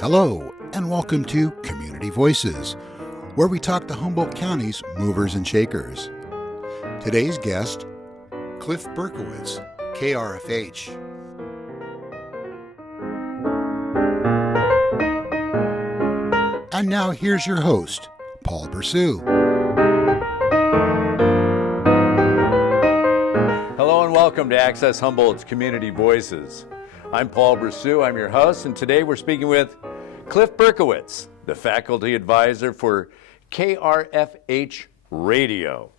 Hello, and welcome to Community Voices, where we talk to Humboldt County's movers and shakers. Today's guest, Cliff Berkowitz, KRFH. And now here's your host, Paul Bressoud. Hello and welcome to Access Humboldt's Community Voices. I'm Paul Bressoud, I'm your host, and today we're speaking with Cliff Berkowitz, the faculty advisor for KRFH Radio.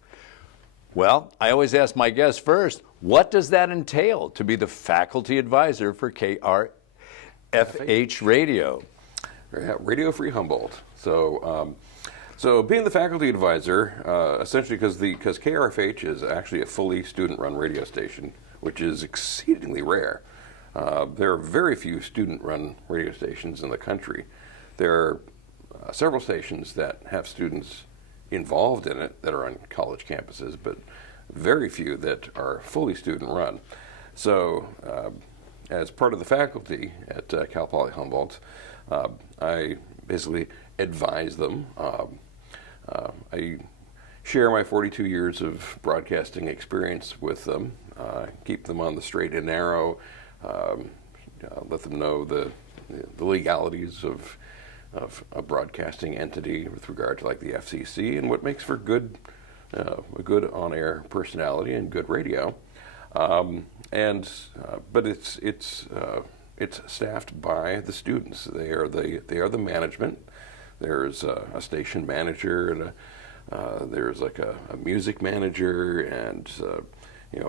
Well, I always ask my guests first, what does that entail to be the faculty advisor for KRFH Radio? Radio Free Humboldt. So being the faculty advisor, essentially because KRFH is actually a fully student-run radio station, which is exceedingly rare. There are very few student-run radio stations in the country. There are several stations that have students involved in it that are on college campuses, but very few that are fully student-run. So as part of the faculty at Cal Poly Humboldt, I basically advise them. I share my 42 years of broadcasting experience with them, keep them on the straight and narrow, let them know the legalities of a broadcasting entity with regard to like the FCC and what makes for a good on-air personality and good radio. But it's staffed by the students. They are the management. There's a station manager and there's like a music manager and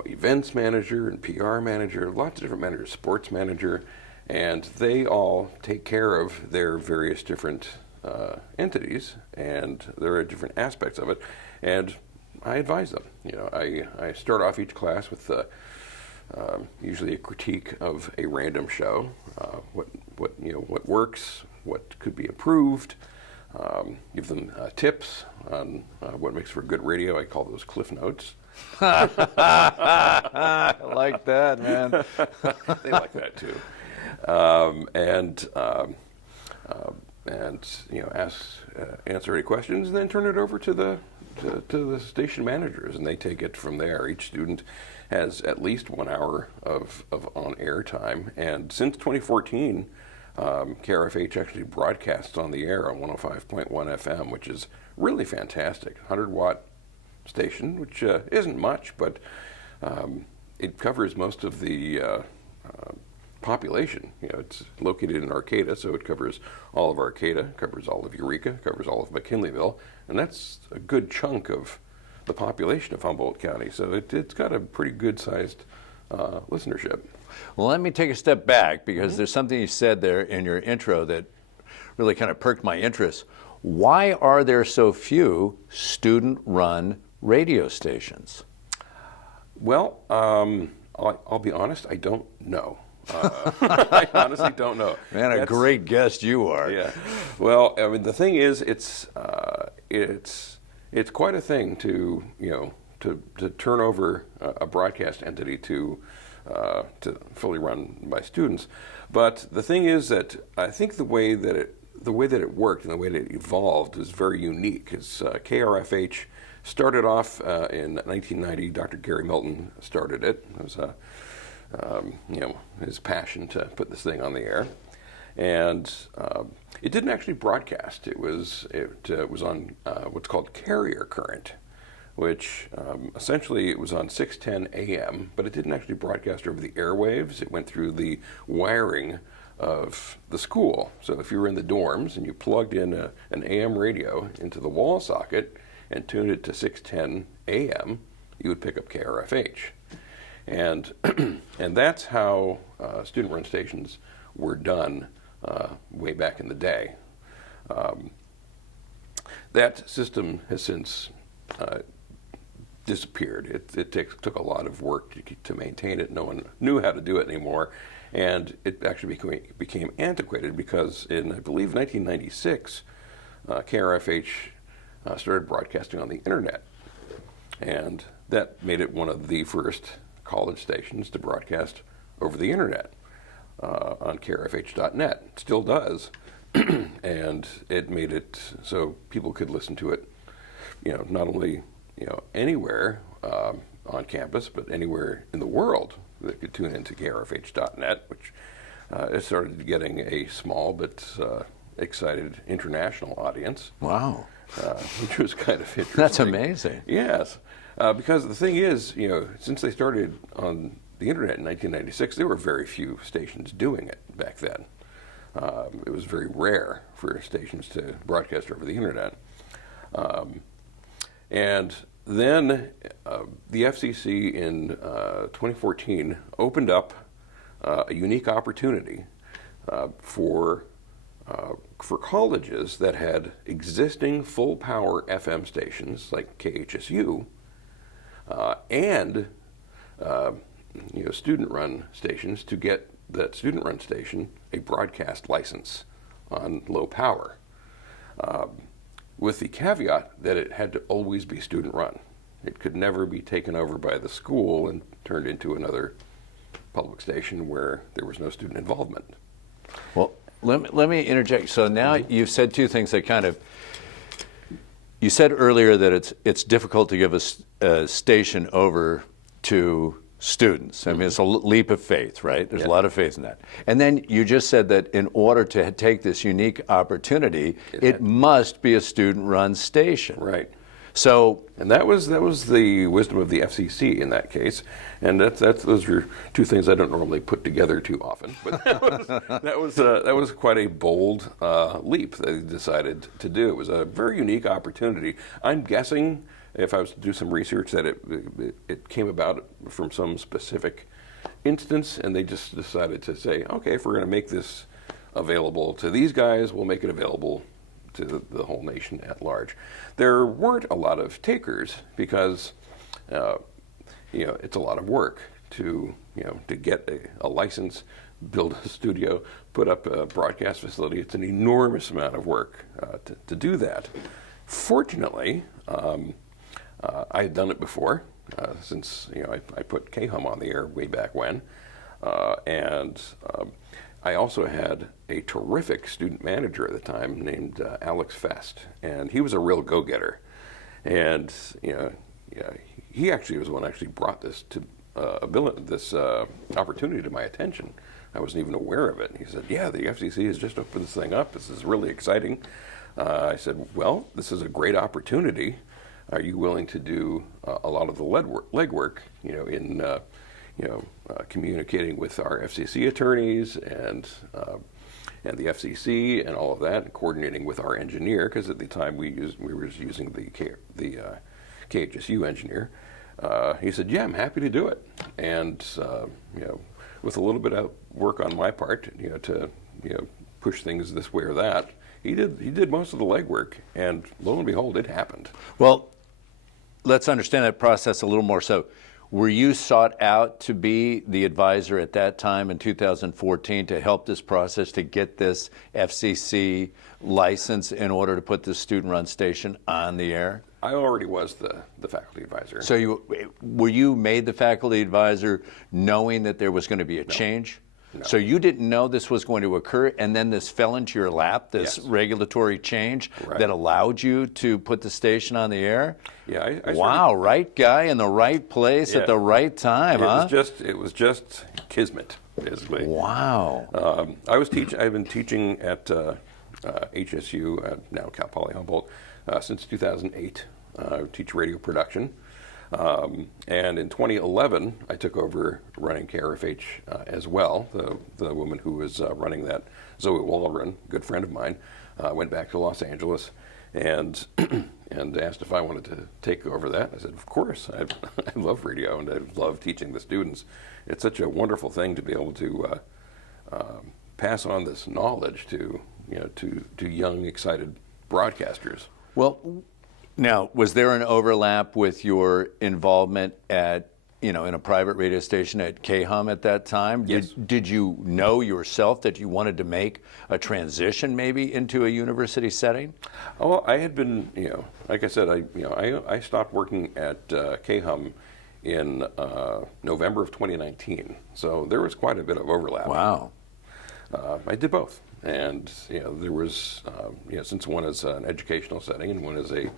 events manager and PR manager, lots of different managers, sports manager, and they all take care of their various different entities, and there are different aspects of it, and I advise them. I start off each class with usually a critique of a random show, what works, what could be improved, give them tips on what makes for good radio. I call those Cliff Notes. I like that, man. They like that too. Answer any questions, and then turn it over to the station managers, and they take it from there. Each student has at least 1 hour of on-air time, and since 2014, KRFH actually broadcasts on the air on 105.1 FM, which is really fantastic. 100-watt station, which isn't much, but it covers most of the population. It's located in Arcata, so it covers all of Arcata, covers all of Eureka, covers all of McKinleyville, and that's a good chunk of the population of Humboldt County. So it's got a pretty good-sized listenership. Well, let me take a step back because there's something you said there in your intro that really kind of perked my interest. Why are there so few student-run radio stations? Well, I'll be honest, I don't know. I honestly don't know. Man, a great guest you are. Yeah. Well, I mean, the thing is, it's quite a thing to turn over a broadcast entity to fully run by students. But the thing is that I think the way that it worked and the way that it evolved is very unique. It's KRFH started off in 1990. Dr. Gary Milton started it. It was his passion to put this thing on the air, and it didn't actually broadcast. It was on what's called carrier current, which essentially it was on 610 AM, but it didn't actually broadcast over the airwaves. It went through the wiring of the school. So if you were in the dorms and you plugged in an AM radio into the wall socket and tuned it to 610 AM, you would pick up KRFH. And that's how student-run stations were done way back in the day. That system has since disappeared. It took a lot of work to maintain it. No one knew how to do it anymore, and it actually became antiquated because in, I believe, 1996, KRFH started broadcasting on the internet, and that made it one of the first college stations to broadcast over the internet on KRFH.net. It still does, and it made it so people could listen to it, not only anywhere on campus, but anywhere in the world that could tune into KRFH.net, which it started getting a small but excited international audience. Wow. Which was kind of interesting. That's amazing. Yes. Because the thing is, since they started on the internet in 1996, there were very few stations doing it back then. It was very rare for stations to broadcast over the internet. And then the FCC in 2014 opened up a unique opportunity for colleges that had existing full power FM stations like KHSU and student run stations to get that student run station a broadcast license on low power, with the caveat that it had to always be student run. It could never be taken over by the school and turned into another public station where there was no student involvement. Well, let me interject. So now you've said two things that you said earlier that it's difficult to give a station over to students. I mean, it's a leap of faith, right? There's a lot of faith in that. And then you just said that in order to take this unique opportunity, it must be a student-run station. Right. So, and that was the wisdom of the FCC in that case, and those are two things I don't normally put together too often. But that was quite a bold leap that they decided to do. It was a very unique opportunity. I'm guessing, if I was to do some research, that it came about from some specific instance, and they just decided to say, okay, if we're going to make this available to these guys, we'll make it available to the whole nation at large. There weren't a lot of takers because it's a lot of work to get a license, build a studio, put up a broadcast facility. It's an enormous amount of work to do that. Fortunately, I had done it before since I put KHUM on the air way back when, and I also had a terrific student manager at the time named Alex Fest, and he was a real go-getter. And he actually was the one who brought this to this opportunity to my attention. I wasn't even aware of it. And he said, "Yeah, the FCC has just opened this thing up. This is really exciting." I said, "Well, this is a great opportunity. Are you willing to do a lot of the legwork, in communicating with our FCC attorneys and the FCC and all of that, and coordinating with our engineer, because at the time we were using the KHSU engineer." He said, "Yeah, I'm happy to do it." And with a little bit of work on my part, to push things this way or that, he did most of the legwork, and lo and behold, it happened. Well, let's understand that process a little more. So, were you sought out to be the advisor at that time in 2014 to help this process to get this FCC license in order to put this student-run station on the air? I already was the faculty advisor. So were you made the faculty advisor knowing that there was going to be a change? No. So you didn't know this was going to occur, and then this fell into your lap, this regulatory change that allowed you to put the station on the air? Yeah, I wow, right guy in the right place at the right time, It was just kismet, basically. Wow. I've been teaching at HSU, now Cal Poly Humboldt, since 2008. I teach radio production. And in 2011, I took over running KRFH as well. The woman who was running that, Zoe Walleran, good friend of mine, went back to Los Angeles and asked if I wanted to take over that. I said, of course. I love radio and I love teaching the students. It's such a wonderful thing to be able to pass on this knowledge to young, excited broadcasters. Well, now, was there an overlap with your involvement at, in a private radio station at KHUM at that time? Yes. Did you know yourself that you wanted to make a transition maybe into a university setting? Oh, I had been, like I said, I stopped working at KHUM in November of 2019. So there was quite a bit of overlap. Wow. I did both. And there was since one is an educational setting and one is a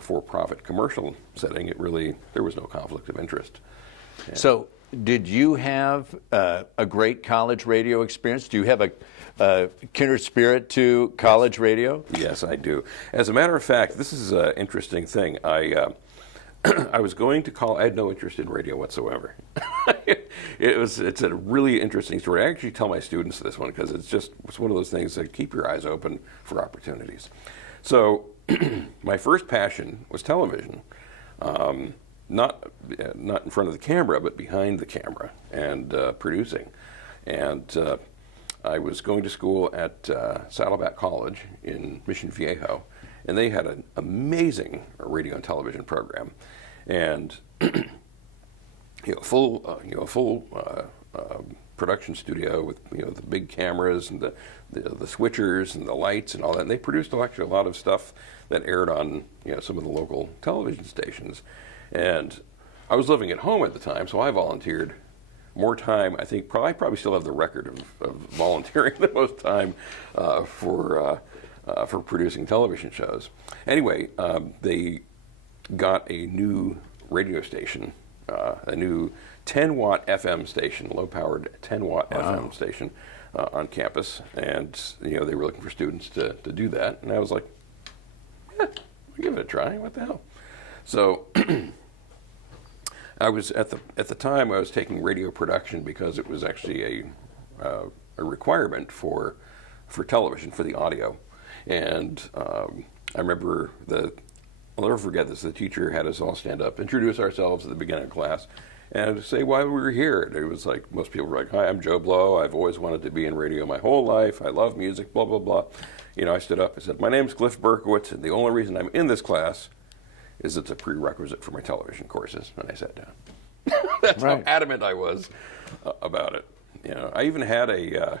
for-profit commercial setting, there was no conflict of interest. And So, did you have a great college radio experience? Do you have a kindred spirit to college radio? Yes, I do. As a matter of fact, this is an interesting thing. I was going to call. I had no interest in radio whatsoever. It's a really interesting story. I actually tell my students this one because it's one of those things that keep your eyes open for opportunities. So my first passion was television, not in front of the camera, but behind the camera and producing. And I was going to school at Saddleback College in Mission Viejo, and they had an amazing radio and television program, and full production studio with the big cameras and the switchers and the lights and all that. And they produced actually a lot of stuff that aired on some of the local television stations. And I was living at home at the time, so I volunteered more time. I think I probably still have the record of volunteering the most time for producing television shows. Anyway, they got a new radio station, a new 10-watt FM station, low-powered 10-watt FM station on campus, and they were looking for students to do that. And I was like, yeah, I'll give it a try. What the hell? So I was at the time I was taking radio production because it was actually a requirement for television, for the audio. And I remember I'll never forget this. The teacher had us all stand up, introduce ourselves at the beginning of class, and say why we were here. And it was like, most people were like, hi, I'm Joe Blow. I've always wanted to be in radio my whole life. I love music, blah, blah, blah. I stood up and said, my name's Cliff Berkowitz, and the only reason I'm in this class is it's a prerequisite for my television courses. And I sat down. That's Right. how adamant I was about it. I even had a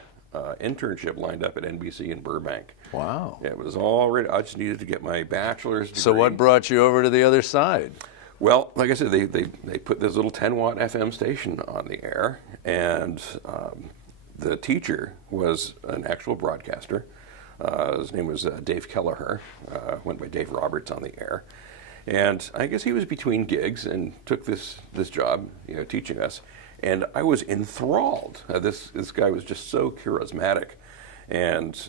internship lined up at NBC in Burbank. Wow. Yeah, it was all ready. I just needed to get my bachelor's degree. So what brought you over to the other side? Well, like I said, they put this little 10-watt FM station on the air, and the teacher was an actual broadcaster. His name was Dave Kelleher, went by Dave Roberts on the air. And I guess he was between gigs and took this job, teaching us. And I was enthralled. This guy was just so charismatic, and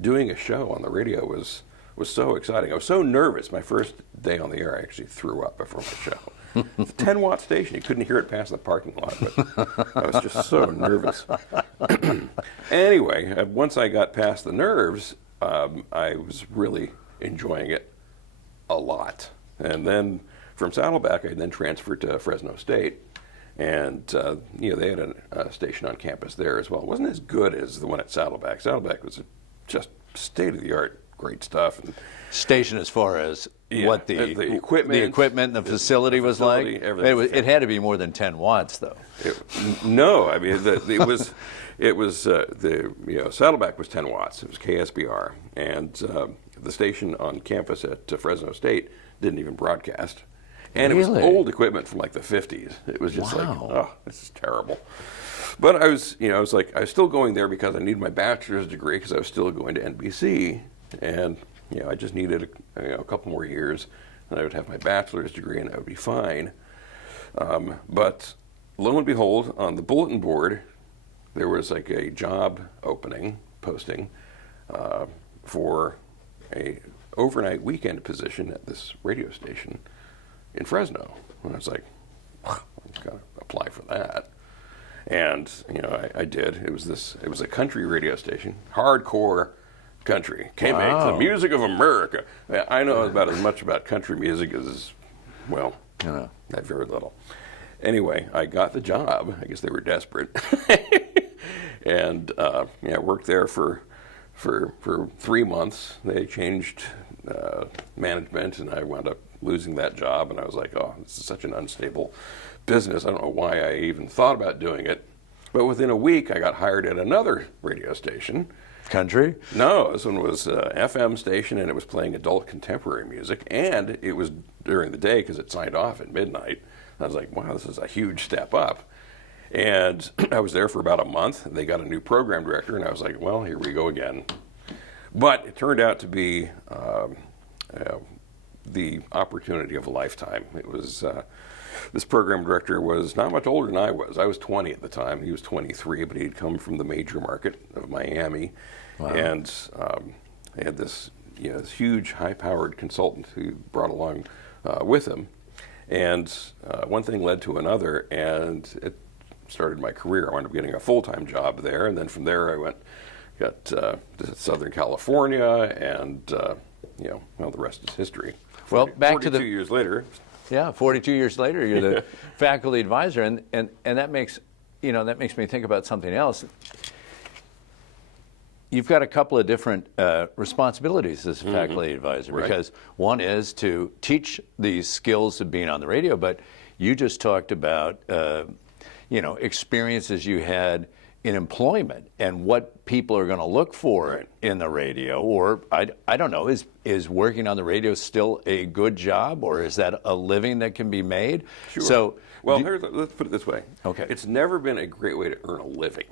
doing a show on the radio was so exciting. I was so nervous. My first day on the air, I actually threw up before my show. It's a 10-watt station. You couldn't hear it past the parking lot, but I was just so nervous. Anyway, once I got past the nerves, I was really enjoying it a lot. And then from Saddleback, I then transferred to Fresno State. And, they had a station on campus there as well. It wasn't as good as the one at Saddleback. Saddleback was just state-of-the-art, great stuff. And Station as far as what the equipment, and the facility was like? Everything. It had to be more than 10 watts, though. No, I mean, it was Saddleback was 10 watts. It was KSBR. And the station on campus at Fresno State didn't even broadcast. And it was old equipment from like the 50s. It was just like, oh, this is terrible. But I was still going there because I needed my bachelor's degree because I was still going to NBC. And, I just needed a couple more years and I would have my bachelor's degree and I would be fine. But lo and behold, on the bulletin board, there was like a job opening, posting, for a overnight weekend position at this radio station in Fresno. And I was like, I've got to apply for that. And, I did. It was a country radio station, hardcore country. K-Make, the music of America. I know about as much about country music as, not very little. Anyway, I got the job. I guess they were desperate. And, I worked there for 3 months. They changed management, and I wound up losing that job, and I was like, oh, this is such an unstable business. I don't know why I even thought about doing it. But within a week, I got hired at another radio station. Country? No, this one was an FM station, and it was playing adult contemporary music, and it was during the day because it signed off at midnight. I was like, wow, this is a huge step up. And I was there for about a month. They got a new program director, and I was like, well, here we go again. But it turned out to be the opportunity of a lifetime. It was this program director was not much older than I was. I was 20 at the time. He was 23, but he'd come from the major market of Miami. Wow. And he had this, this huge, high-powered consultant who brought along with him. And one thing led to another, and it started my career. I wound up getting a full-time job there, and then from there I got to Southern California, and well, the rest is history. Well, back to the 42 years later. Yeah, 42 years later, you're the faculty advisor, and that makes me think about something else. You've got a couple of different responsibilities as a faculty advisor, because one is to teach these skills of being on the radio, but you just talked about experiences you had in employment and what people are going to look for in the radio, or I don't know, is working on the radio still a good job, or is that a living that can be made? Sure. So, well, let's put it this way. Okay. It's never been a great way to earn a living.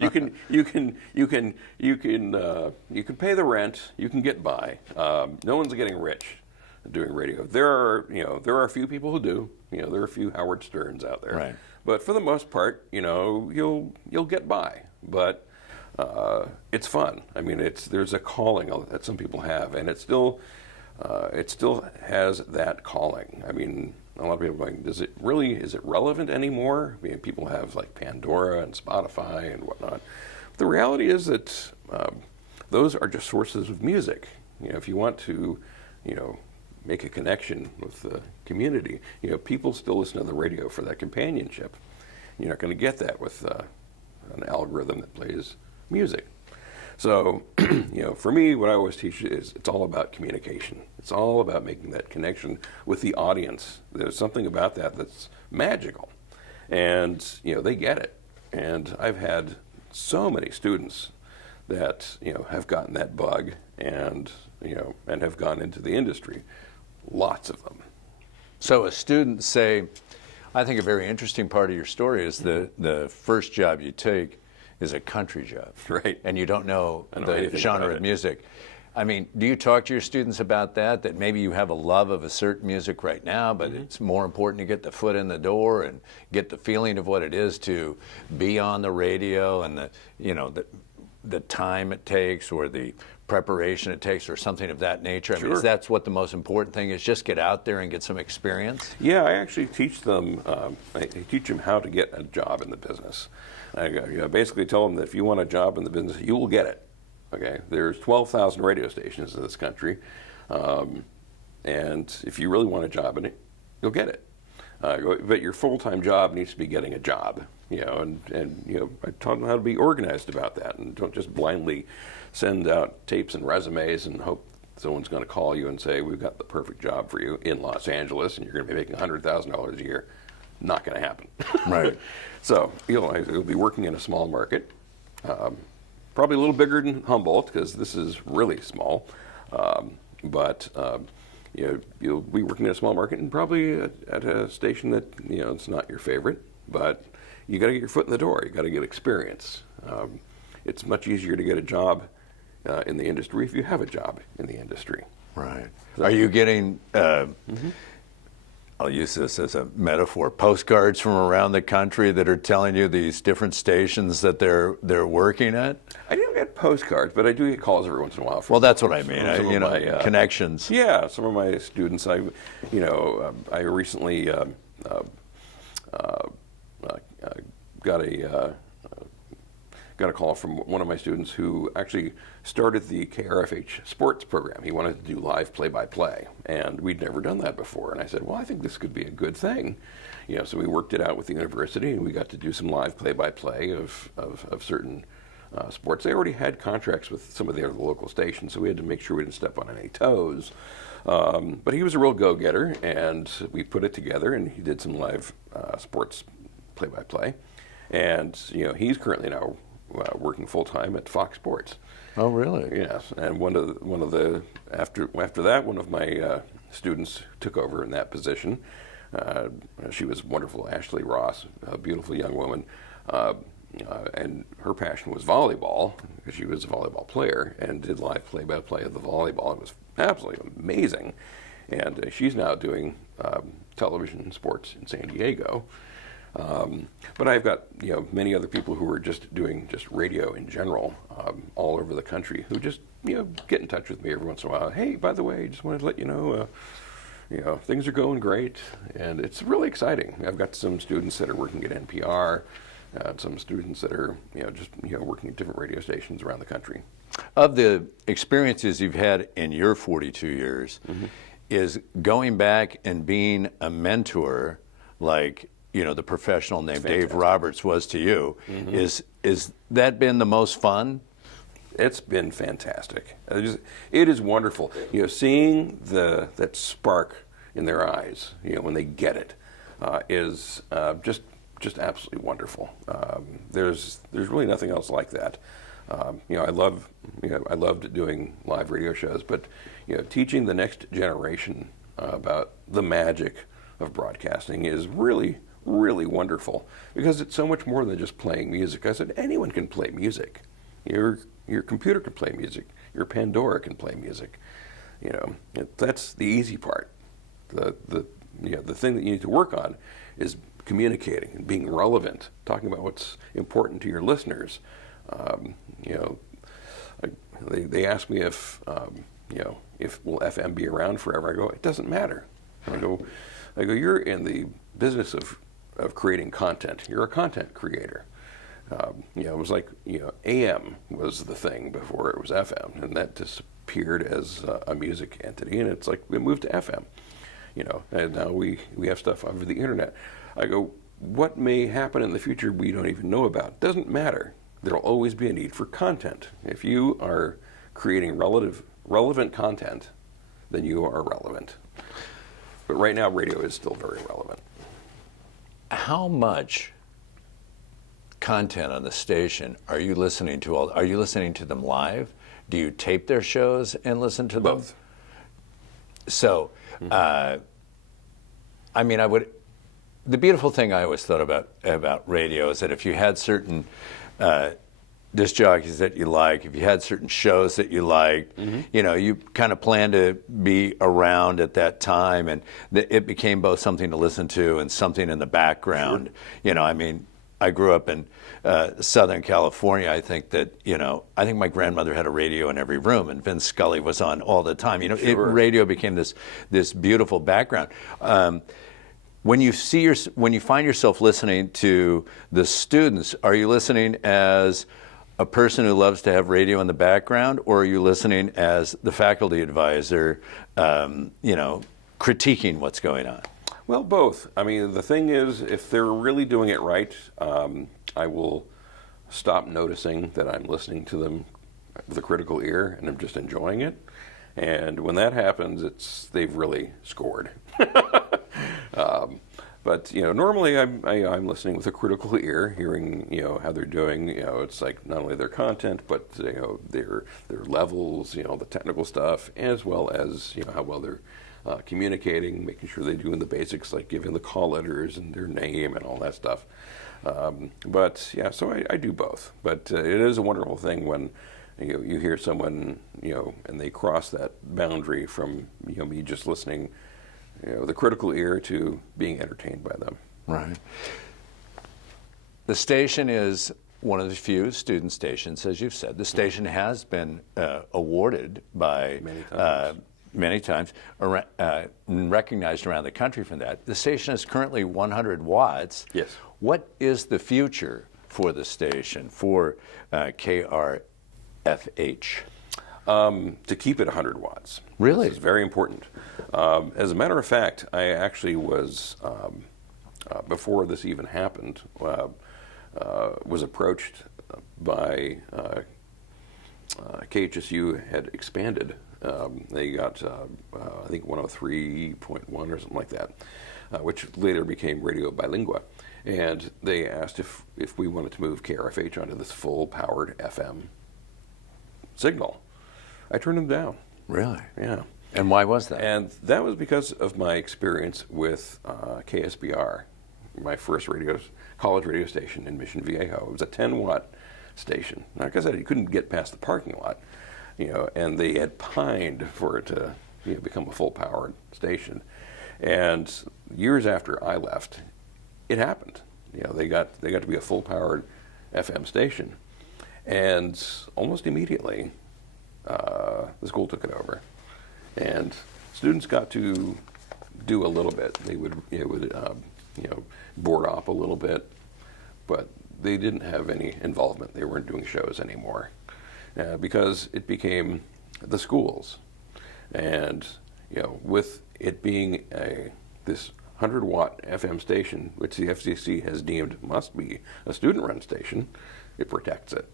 You can pay the rent. You can get by. No one's getting rich doing radio. There are a few people who do. There are a few Howard Sterns out there. Right. But for the most part, you'll get by. But it's fun. I mean, there's a calling that some people have, and it still has that calling. I mean, a lot of people are going, is it relevant anymore? I mean, people have like Pandora and Spotify and whatnot. But the reality is that those are just sources of music. If you want to, make a connection with the community, people still listen to the radio for that companionship. You're not going to get that with an algorithm that plays music. So, for me, what I always teach is it's all about communication. It's all about making that connection with the audience. There's something about that that's magical. And, they get it. And I've had so many students that, have gotten that bug and, and have gone into the industry. Lots of them. So a student, say, I think a very interesting part of your story is the first job you take is a country job. Right. And you don't know the genre of music. I mean, do you talk to your students about that maybe you have a love of a certain music right now, but it's more important to get the foot in the door and get the feeling of what it is to be on the radio, and the time it takes, or the preparation it takes, or something of that nature? I mean, that's what the most important thing is, just get out there and get some experience? Yeah, I actually teach them, I teach them how to get a job in the business. I basically tell them that if you want a job in the business, you will get it. Okay, there's 12,000 radio stations in this country, and if you really want a job in it, you'll get it. But your full-time job needs to be getting a job, and I taught them how to be organized about that, and don't just blindly send out tapes and resumes and hope someone's going to call you and say, we've got the perfect job for you in Los Angeles, and you're going to be making $100,000 a year. Not going to happen. Right. So you'll be working in a small market, probably a little bigger than Humboldt, because this is really small, but you'll be working in a small market, and probably at a station that it's not your favorite, but you got to get your foot in the door. You got to get experience. It's much easier to get a job in the industry if you have a job in the industry. Right. Are you getting, I'll use this as a metaphor, postcards from around the country that are telling you these different stations that they're working at? I don't get postcards, but I do get calls every once in a while. Well, that's what I mean. Connections. Yeah, some of my students. I recently got a call from one of my students who actually started the KRFH sports program. He wanted to do live play-by-play, and we'd never done that before. And I said, well, I think this could be a good thing. So we worked it out with the university, and we got to do some live play-by-play of certain sports. They already had contracts with some of the other local stations, so we had to make sure we didn't step on any toes. But he was a real go-getter, and we put it together, and he did some live sports play-by-play. And he's currently now working full-time at Fox Sports. Oh, really? Yes. And after that, one of my students took over in that position. She was wonderful, Ashley Ross, a beautiful young woman. And her passion was volleyball, because she was a volleyball player and did live play-by-play of the volleyball. It was absolutely amazing. And she's now doing television sports in San Diego. But I've got many other people who are just doing just radio in general all over the country who just get in touch with me every once in a while. Hey, by the way, just wanted to let you know, things are going great, and it's really exciting. I've got some students that are working at NPR. Some students that are, just working at different radio stations around the country. Of the experiences you've had in your 42 years, is going back and being a mentor, like the professional named Dave Roberts was to you, is that been the most fun? It's been fantastic. It is wonderful. Seeing that spark in their eyes, when they get it, is just absolutely wonderful. There's really nothing else like that. I loved doing live radio shows, but teaching the next generation about the magic of broadcasting is really, really wonderful, because it's so much more than just playing music. I said anyone can play music. Your computer can play music. Your Pandora can play music. That's the easy part. The thing that you need to work on is communicating and being relevant, talking about what's important to your listeners. They ask me if will FM be around forever. I go, it doesn't matter. I go, you're in the business of creating content. You're a content creator. It was like AM was the thing before it was FM, and that disappeared as a music entity, and it's like we moved to FM. And now we have stuff over the internet. I go, what may happen in the future we don't even know about? Doesn't matter. There'll always be a need for content. If you are creating relevant content, then you are relevant. But right now, radio is still very relevant. How much content on the station are you listening to? Are you listening to them live? Do you tape their shows and listen to them? Both. So, the beautiful thing I always thought about radio is that if you had certain disc jockeys that you like, if you had certain shows that you liked, you kind of planned to be around at that time, and it became both something to listen to and something in the background. Sure. I grew up in Southern California. I think my grandmother had a radio in every room, and Vince Scully was on all the time. Sure. Radio became this beautiful background. When you find yourself listening to the students, are you listening as a person who loves to have radio in the background, or are you listening as the faculty advisor, critiquing what's going on? Well, both. The thing is, if they're really doing it right, I will stop noticing that I'm listening to them with a critical ear and I'm just enjoying it. And when that happens, they've really scored. But normally I'm listening with a critical ear, hearing how they're doing. It's like not only their content, but their levels, the technical stuff, as well as how well they're communicating, making sure they're doing the basics like giving the call letters and their name and all that stuff. So I do both. But it is a wonderful thing when you hear someone and they cross that boundary from me just listening the critical ear to being entertained by them. Right. The station is one of the few student stations, as you've said. The station has been awarded by many times, recognized around the country for that. The station is currently 100 watts. Yes. What is the future for the station, for KRFH? To keep it 100 watts. Really? This is very important. As a matter of fact, I actually was, before this even happened, was approached by KHSU had expanded. They got, I think, 103.1 or something like that, which later became Radio Bilingua. And they asked if we wanted to move KRFH onto this full-powered FM signal. I turned them down. Really? Yeah. And why was that? And that was because of my experience with KSBR, my first college radio station in Mission Viejo. It was a 10-watt station. Like I said, you couldn't get past the parking lot, and they had pined for it to become a full-powered station. And years after I left, it happened. They got to be a full-powered FM station, and almost immediately, the school took it over, and students got to do a little bit. They would board op a little bit, but they didn't have any involvement. They weren't doing shows anymore because it became the schools, and with it being this 100-watt FM station, which the FCC has deemed must be a student-run station, it protects it.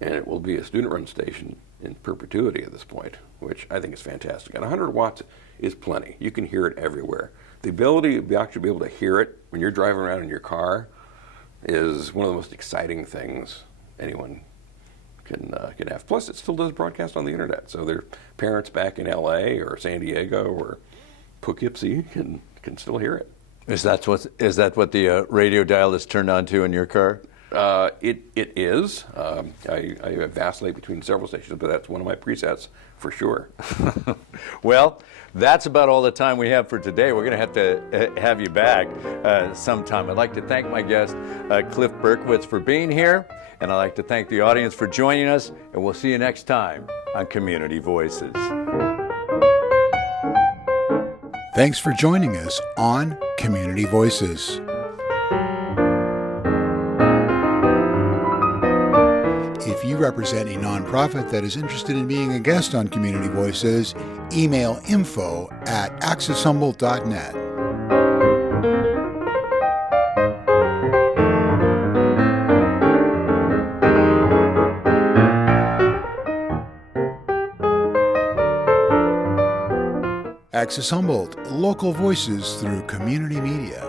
And it will be a student-run station in perpetuity at this point, which I think is fantastic. And 100 watts is plenty. You can hear it everywhere. The ability to actually be able to hear it when you're driving around in your car is one of the most exciting things anyone can have. Plus, it still does broadcast on the internet, so their parents back in LA or San Diego or Poughkeepsie can still hear it. Is that what the radio dial is turned on to in your car? It is. I vacillate between several stations, but that's one of my presets for sure. Well, that's about all the time we have for today. We're going to have to have you back sometime. I'd like to thank my guest, Cliff Berkowitz, for being here, and I'd like to thank the audience for joining us, and we'll see you next time on Community Voices. Thanks for joining us on Community Voices. If you represent a nonprofit that is interested in being a guest on Community Voices, email info@accesshumboldt.net. Access Humboldt, local voices through community media.